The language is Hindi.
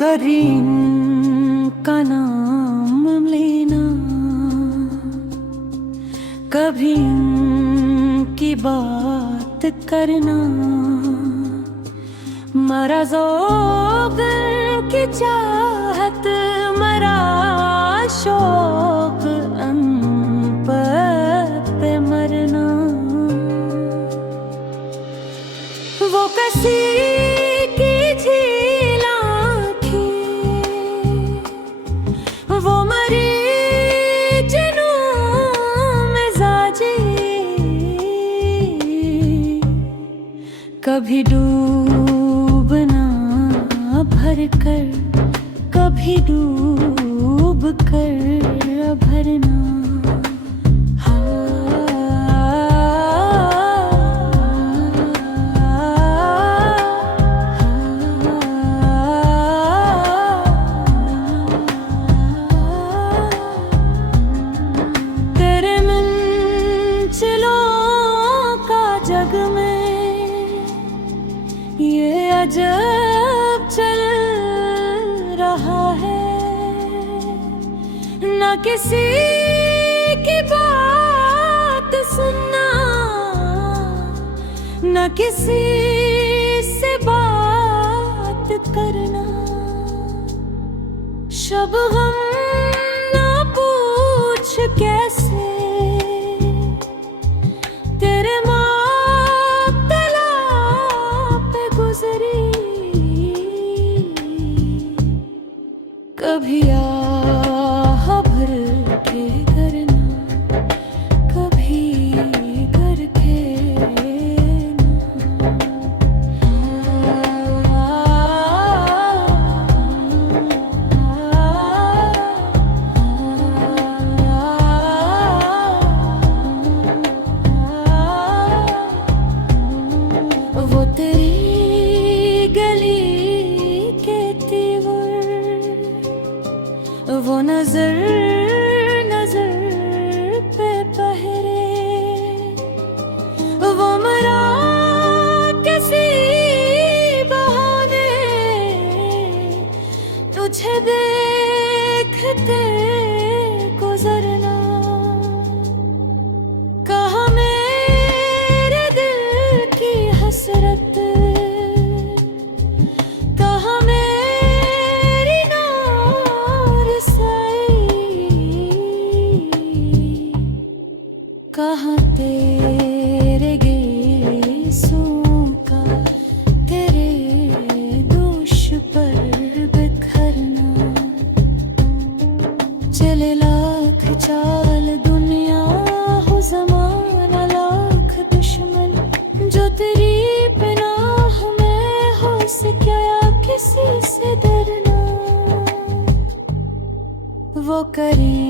करीम का नाम लेना, कभी की बात करना, मरा ज़ोग़न की चाहत, मरा शौक़ अनपढ़ पे मरना। वो कसी की झील आँखें, वो मरी जुनून मिज़ाजी, कभी डूबना भर कर, कभी डूब कर भरना। तेरे मंजिलों का जग में ये अजब चल रहा है, न किसी की बात सुनना, न किसी से बात करना। शबनम ना पूछ कैसे तेरे मातला पे गुजरी, कभी आह भर के करना, कभी करके वो तेरी गली के तीवर, वो नजर नजर पे पहरे, वो मरा किसी बहाने, तुझे देखते गुजरना। कहाँ मेरे दिल की हसरत, कहाँ मेरी नूर साई, कहाँ तेरे गेसों का तेरे दोष पर बिखरना। चले लाख चाल दुनिया हो ज़माना लाख दुश्मन, जो तेरी पनाह में हो सके या किसी से डरना। वो करीम